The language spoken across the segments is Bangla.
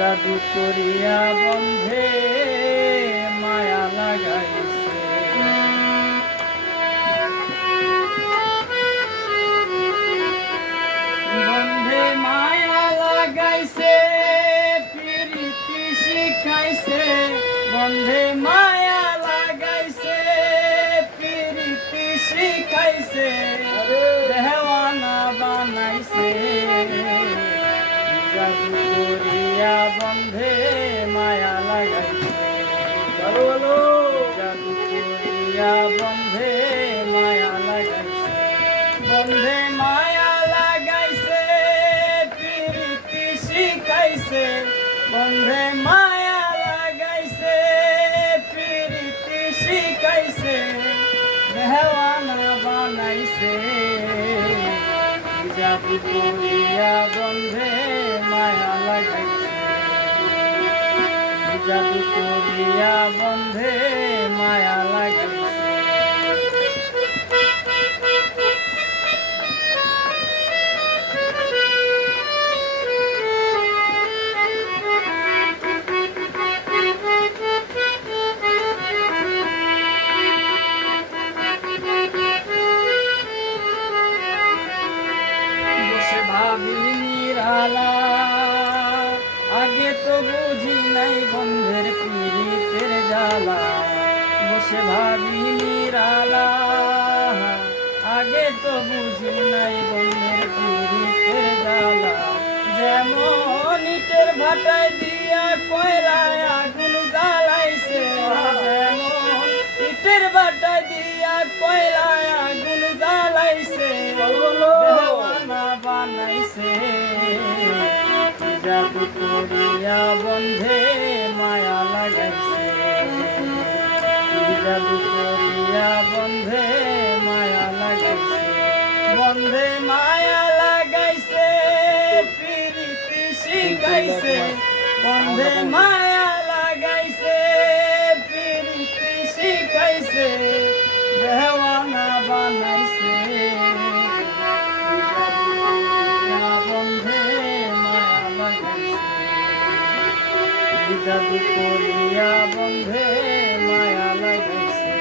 জাদু করিয়া বন্ধে মায়া লাগাইছে। বন্ধে মায়া লাগাইছে, প্রীতি শিখাইছে। বন্ধে মায়া লাগাইছে, প্রীতি শিখাইছে। দেওয়ানা বানাইছে, জাদু করিয়া বন্ধে মায়া লাগাইছে। জাদু করিয়া বন্ধে মায়া লাগাইছে। বন্ধে মায়া লাগাইছে, প্রীতি শিখাইছে। বন্ধে মায়া লাগাইছে, প্রীতি শিখাইছে। দেওয়ানা বানাইছে, জাদু করিয়া বন্ধে মায়া লাগাইছে। জাদু করিয়া বন্ধে মায়া লাগাইছে। ভাবি নিরালা, আগে তো বুঝি নাই বন্ধের পীড়িতের জ্বালা। বসে ভাবি নিরালা, আগে তো বুঝি নাই বন্ধের পীড়িতের জ্বালা। যেমন ইটের ভাটায় দিয়া কয়লায় আগুন জ্বালাইছে। যেমন ইটের ভাটায় দিয়া কয়লায় আগুন জ্বালাইছে। দেওয়ানা বানাইছে, জাদু করিয়া বন্ধে মায়া লাগাইছে। জাদু করিয়া বন্ধে মায়া লাগাইছে। বন্ধে মায়া লাগাইছে, প্রীতি শিখাইছে। বন্ধে মায়া লাগাইছে, প্রীতি শিখাইছে। দেওয়ানা বানাইছে, বন্ধে মায়া লাগাইছে। জাদু করিয়া বন্ধে মায়া লাগাইছে।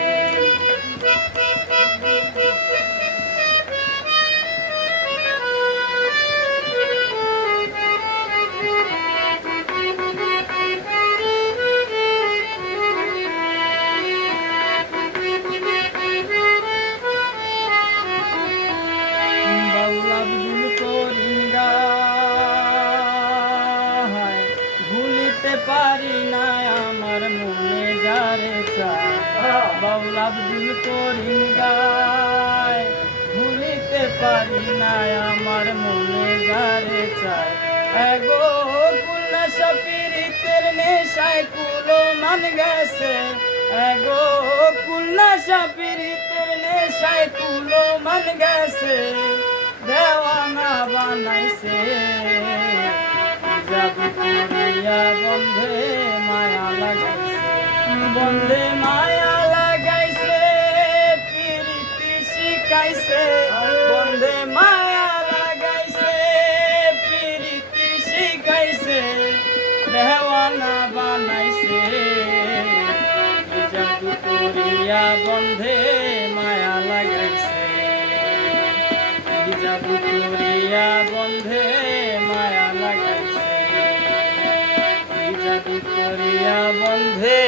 বাউল আব্দুল করিম গায়, ভুলিতে পারি না আমার মনে যারে চায়। বাউল আব্দুল করিম গায়, ভুলিতে পারি না আমার মনে যারে চায়। এগো কুলনাশা পীড়িতের নেশায় কুলো মান গেছে। এগো কুলনাশা পীড়িতের নেশায় কুলো মান গেছে। দেওয়ানা বানাইছে, জাদু করিয়া বন্ধে মায়া লাগাইছে। বন্ধে মায়া লাগাইছে, প্রীতি শিখাইছে। বন্ধে মায়া লাগাইছে, প্রীতি শিখাইছে। দেওয়ানা বানাইছে, জাদু করিয়া বন্ধে মায়া লাগাইছে। জাদু করিয়া বন্ধে মায়া লাগাইছে। জাদু করিয়া বন্ধে